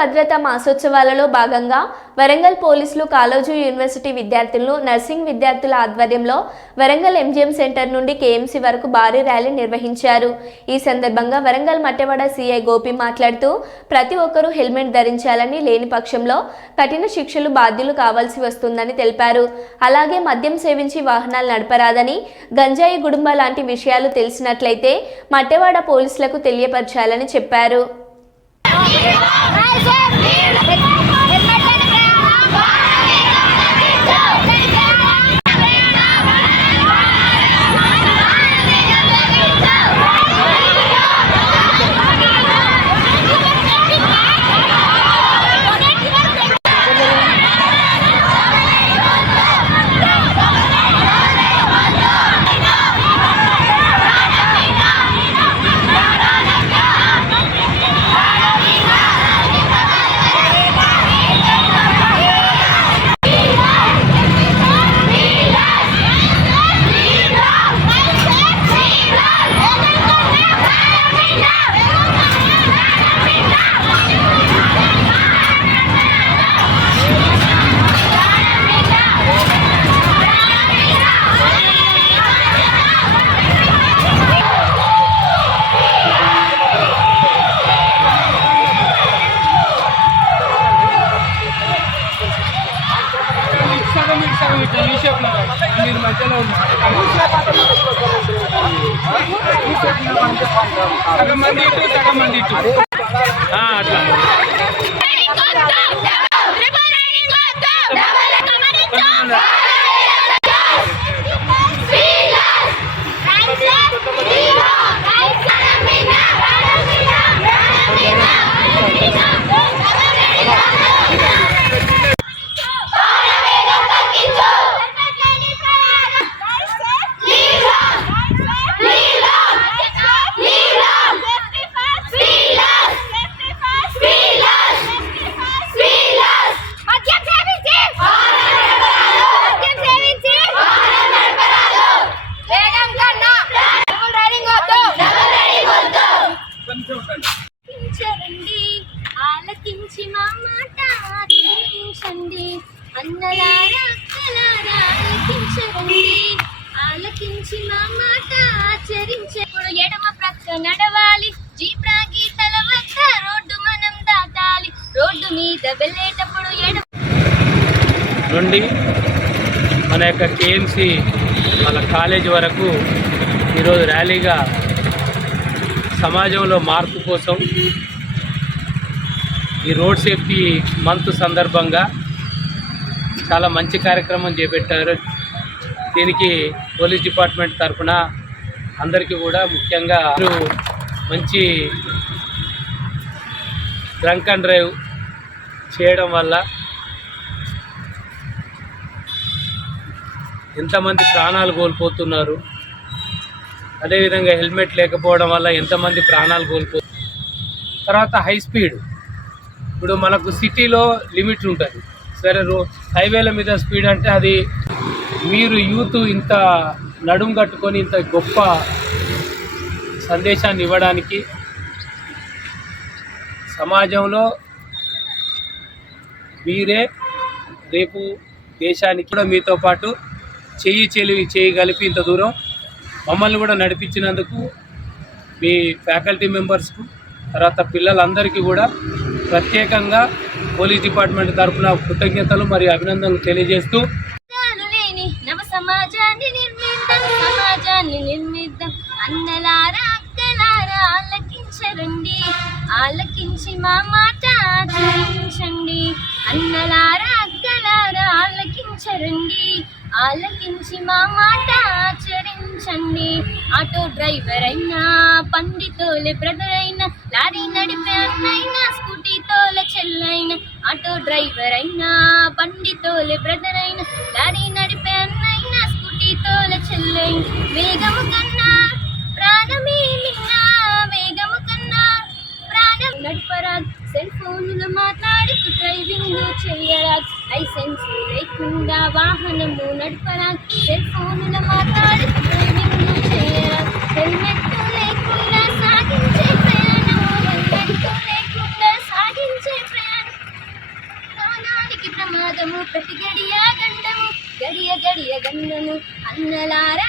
భద్రతా మాసోత్సవాలలో భాగంగా వరంగల్ పోలీసులు కాళోజీ యూనివర్సిటీ విద్యార్థులను నర్సింగ్ విద్యార్థుల ఆధ్వర్యంలో వరంగల్ ఎంజిఎం సెంటర్ నుండి కేఎంసీ వరకు భారీ ర్యాలీ నిర్వహించారు. ఈ సందర్భంగా వరంగల్ మట్టెవడ సిఐ గోపి మాట్లాడుతూ ప్రతి ఒక్కరూ హెల్మెట్ ధరించాలని, లేని పక్షంలో కఠిన శిక్షలు బాధ్యులు కావాల్సి వస్తుందని తెలిపారు. అలాగే మద్యం సేవించి వాహనాలు నడపరాదని, గంజాయి గుడుంబ లాంటి విషయాలు తెలిసినట్లయితే మట్టెవాడ పోలీసులకు తెలియపరచాలని చెప్పారు. ఆలకించి మా మాట ఆలకించండి, అన్నలారా అక్కలారా ఆలకించండి, ఆలకించి మా మాట ఆచరించేప్పుడు ఎడమ ప్రక్క నడవాలి, జీబ్రా గీతల వద్ద రోడ్డు మనం దాటాలి, రోడ్డు మీద వెళ్ళేటప్పుడు ఎడమ నుండి మన యొక్క కేఎంసి మన కాలేజీ వరకు ఈరోజు ర్యాలీగా సమాజంలో మార్పు కోసం ఈ రోడ్ సేఫ్టీ మంత్ సందర్భంగా చాలా మంచి కార్యక్రమం చేపట్టారు. దీనికి పోలీస్ డిపార్ట్మెంట్ తరఫున అందరికీ కూడా ముఖ్యంగా మంచి డ్రంక్ అండ్ డ్రైవ్ చేయడం వల్ల ఎంతమంది ప్రాణాలు కోల్పోతున్నారు, అదేవిధంగా హెల్మెట్ లేకపోవడం వల్ల ఎంతమంది ప్రాణాలు కోల్పోతున్నారు. తర్వాత హై స్పీడ్, ఇప్పుడు మనకు సిటీలో లిమిట్ ఉంటుంది, సరే హైవేల మీద స్పీడ్ అంటే అది మీరు యూత్ ఇంత నడుము కట్టుకొని ఇంత గొప్ప సందేశాన్ని ఇవ్వడానికి సమాజంలో మీరే రేపు దేశానికి కూడా మీతో పాటు చేయి కలిపి ఇంత దూరం మమ్మల్ని కూడా నడిపించినందుకు మీ ఫ్యాకల్టీ మెంబర్స్కు, తర్వాత పిల్లలందరికీ కూడా ప్రత్యేకంగా పోలీస్ డిపార్ట్మెంట్ తరఫున కృతజ్ఞతలు మరియు అభినందనలు తెలియజేస్తూ సమాజాన్ని నిర్మిద్దాం, అన్నలారా అక్కలారా ఆలకించండి, ఆలకించి మా మాట ఆచరించండి, అన్నలారా అక్కలారా ఆలకించండి, ఆలకించి మా మాట ఆచరించండి. ఆటో డ్రైవర్ అయినా, పండితోలే బ్రదర్ అయినా, లారీ నడిపే అన్నైనా, స్కూటీ తోలే చెల్లైనా, ఆటో డ్రైవర్ అయినా, పండితోలే బ్రదర్ అయినా, లారీ నడిపే అన్నైనా, స్కూటీ తోలే చెల్లైనా, వేగము కన్నా ప్రాణమే మిన్నా, వేగము కన్నా ప్రాణం నడపరాదు, సెల్ ఫోన్లో మాట్లాడుతూ డ్రైవింగ్ చేయరాదు, లైసెన్స్ లేకుండా వాహనము నడపరాదు, సెల్ ఫోన్లో మాట్లాడుతూ డ్రైవింగ్ చేయరాదు, హెల్మెట్ లేకుండా సాగించే ప్రయాణం, హెల్మెట్ లేకుండా సాగించే ప్రయాణం. గండము ప్రతి గడియ గండము గడియ గడియ గండము అన్నలారా